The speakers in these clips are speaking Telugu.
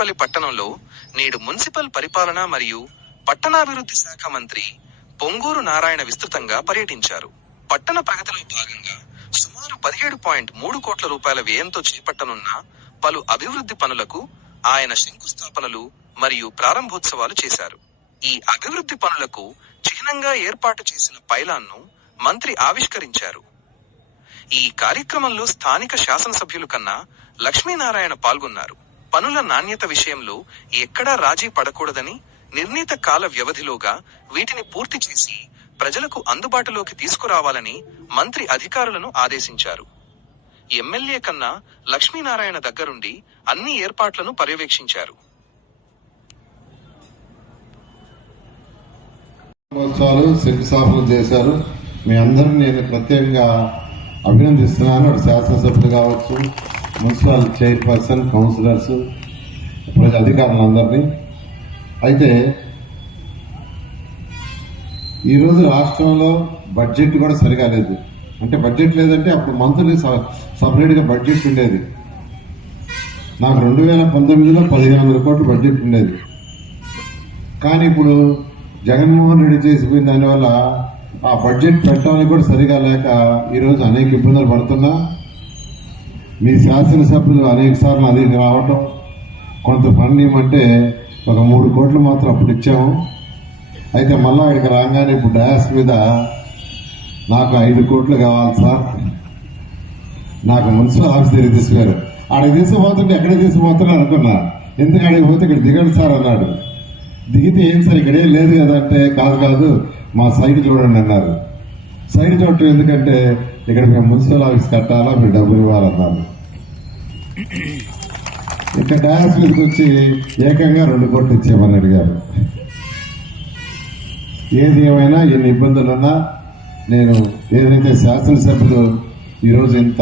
అనకాపల్లి పట్టణంలో నేడు మున్సిపల్ పరిపాలన మరియు పట్టణాభివృద్ధి శాఖ మంత్రి పొంగూరు నారాయణ విస్తృతంగా పర్యటించారు. పట్టణ ప్రగతిలో భాగంగా సుమారు 17.3 కోట్ల రూపాయల వ్యయంతో చేపట్టనున్న పలు అభివృద్ధి పనులకు ఆయన శంకుస్థాపనలు మరియు ప్రారంభోత్సవాలు చేశారు. ఈ అభివృద్ధి పనులకు చిహ్నంగా ఏర్పాటు చేసిన పైలాన్ను మంత్రి ఆవిష్కరించారు. ఈ కార్యక్రమంలో స్థానిక శాసనసభ్యులు కన్నా లక్ష్మీనారాయణ పాల్గొన్నారు. పనుల నాణ్యత విషయంలో ఎక్కడా రాజీ పడకూడదని, నిర్ణీత కాల వ్యవధిలోగా వీటిని పూర్తి చేసి ప్రజలకు అందుబాటులోకి తీసుకురావాలని మంత్రి అధికారులను ఆదేశించారు. ఎమ్మెల్యే కన్నా లక్ష్మీనారాయణ దగ్గరుండి అన్ని ఏర్పాట్లను పర్యవేక్షించారు. శంకుస్థాపన చేశారు. మీ అందరినీ నేను ప్రత్యేకంగా అభినందిస్తున్నాను. అటు శాసనసభ్యులు కావచ్చు, మున్సిపల్ చైర్పర్సన్, కౌన్సిలర్స్, ప్రజా అధికారులందరినీ. అయితే ఈరోజు రాష్ట్రంలో బడ్జెట్ కూడా సరిగా లేదు. అంటే బడ్జెట్ లేదంటే అప్పుడు మంత్లీ సపరేట్గా బడ్జెట్ ఉండేది. నాకు 2019లో 1500 కోట్ల బడ్జెట్ ఉండేది. కానీ ఇప్పుడు జగన్మోహన్ రెడ్డి చేసిపోయిన దానివల్ల ఆ బడ్జెట్ పెట్టడానికి కూడా సరిగా లేక ఈరోజు అనేక ఇబ్బందులు పడుతున్నా. మీ శాసనసభ్యులు అనేక సార్లు అదికి రావటం, కొంత ఫండ్ ఇవ్వమంటే ఒక 3 కోట్లు మాత్రం అప్పుడు ఇచ్చాము. అయితే మళ్ళా ఇక్కడికి రాగానే ఇప్పుడు డయాస్ మీద నాకు 5 కోట్లు కావాలి సార్, నాకు మున్సిపల్ ఆఫీస్ దగ్గర తీసుకున్నారు. ఆడికి తీసుకుపోతుంటే ఎక్కడ తీసుకుపోతున్నా అనుకున్నా. ఎందుకు ఆడికి పోతే ఇక్కడ దిగండి సార్ అన్నాడు. దిగితే ఏం సార్ ఇక్కడేం లేదు కదా అంటే, కాదు మా సైట్ చూడండి అన్నారు. సైట్ చూడటం ఎందుకంటే ఇక్కడ మేము మున్సిపల్ ఆఫీస్ కట్టాలా, మీరు డబ్బులు ఇవ్వాలన్నారు. ఇక్కడ డయాస్ మీదకి వచ్చి ఏకంగా 2 కోట్లు ఇచ్చేయమని అడిగారు. ఏది ఏమైనా ఎన్ని ఇబ్బందులున్నా నేను ఏదైతే శాసనసభ్యులు ఈరోజు ఇంత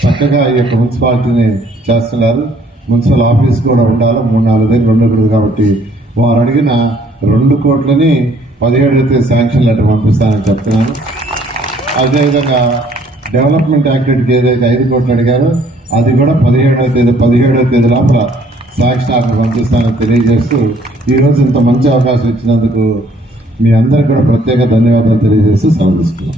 చక్కగా ఈ యొక్క మున్సిపాలిటీని చేస్తున్నారు, మున్సిపల్ ఆఫీస్ కూడా ఉండాలి, 3-4 దగ్గర ఉండకూడదు. కాబట్టి వారు అడిగిన 2 కోట్లని 17 శాంక్షన్ లెటర్ పంపిస్తానని చెప్తున్నాను. అదేవిధంగా డెవలప్మెంట్ యాక్టివిటీకి ఏదైతే 5 కోట్లు అడిగారో అది కూడా 17వ తేదీ లోపల శాంక్షన్ ఆర్డర్ పంపిస్తానని తెలియజేస్తూ ఈరోజు ఇంత మంచి అవకాశం ఇచ్చినందుకు మీ అందరికీ కూడా ప్రత్యేక ధన్యవాదాలు తెలియజేస్తూ సెలవు తీసుకున్నాం.